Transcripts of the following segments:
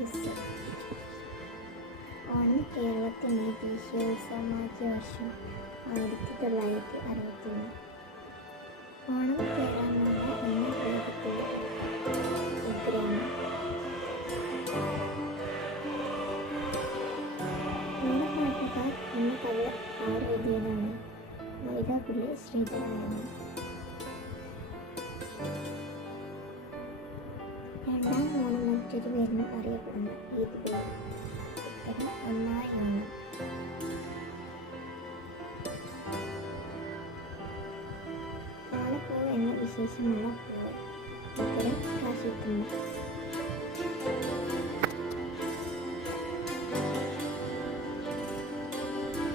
Quiz Onam കേരളത്തിന്റെ ദേശീയോത്സവമാക്കിയ വർഷം ആയിരത്തി തൊള്ളായിരത്തി അറുപത്തൊന്ന് ഓണം കേരളമല്ല എന്ന പ്രയോഗത്തിൽ വിഗ്രഹം ഓണപ്പാട്ടുകാർ എന്ന കഥ ആർ എഴുതിയതാണ് മൈതാപുള്ളി ശ്രീധരനാണ് ഓണം മറ്റൊരു പേരിലും അറിയപ്പെടുന്ന ഏത് പേര് ഉത്തരം ഒന്നായ ഓണം ഓണപ്പൂവ് എന്ന വിശേഷമുള്ള പൂവ് ഉത്തരം കാശിത്തുമ്പ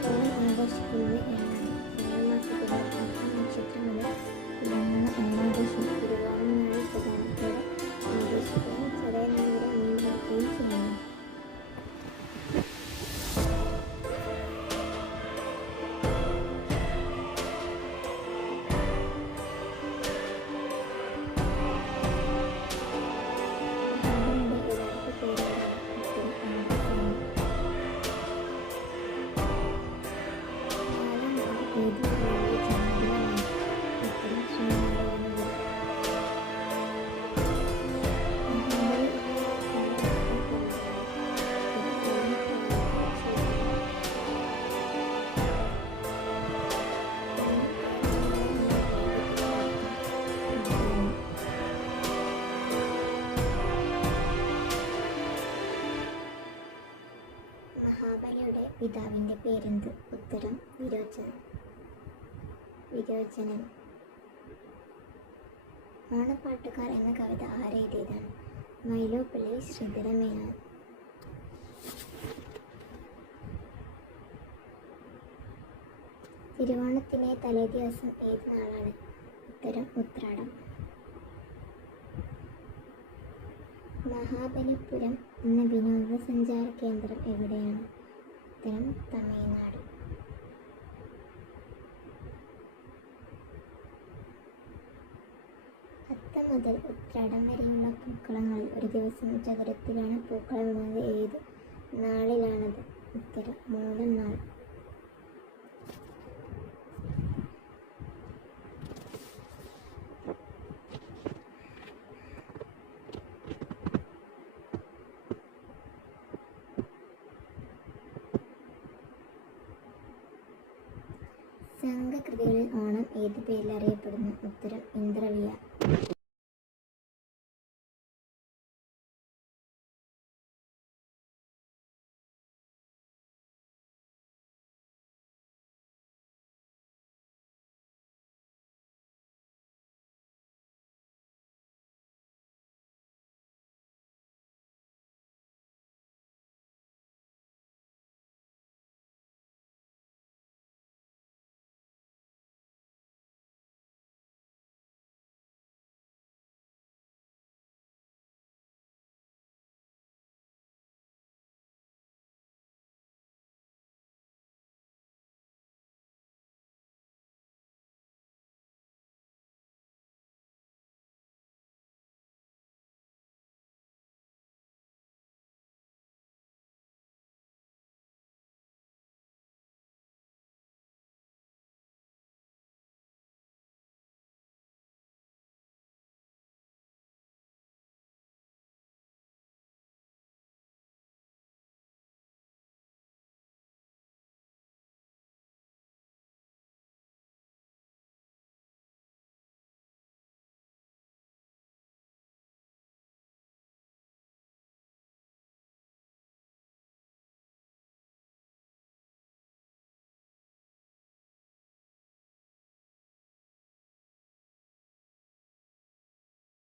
ഓണം ആഘോഷിക്കുന്നത് എന്നാണ് മഹാബലിയുടെ പിതാവിന്റെ പേരെന്ത്? ഉത്തരം വിരോചനൻ വിരോചനൻ ഓണപ്പാട്ടുകാർ എന്ന കവിത ആരെഴുതിയതാണ് മൈലോപ്പള്ളി ശ്രീധരമേനോൻ. തിരുവോണത്തിലെ തലേദിവസം ഏത് നാളാണ്? ഉത്തരം ഉത്രാടം. മഹാബലിപുരം എന്ന വിനോദസഞ്ചാര കേന്ദ്രം എവിടെയാണ്? ഉത്തരം തമിഴ്നാട്. അത്തം മുതൽ ഉത്രാടം വരെയുള്ള പൂക്കളങ്ങളിൽ ഒരു ദിവസം ചതുരത്തിലാണ് പൂക്കളം ഇടുന്നത് ഏത് നാളിലാണത്? ഉത്തരം മൂലം നാൾ. സംഘകൃതികളിൽ ഓണം ഏത് പേരിൽ അറിയപ്പെടുന്നു? ഉത്തരം ഇന്ദ്രവിയ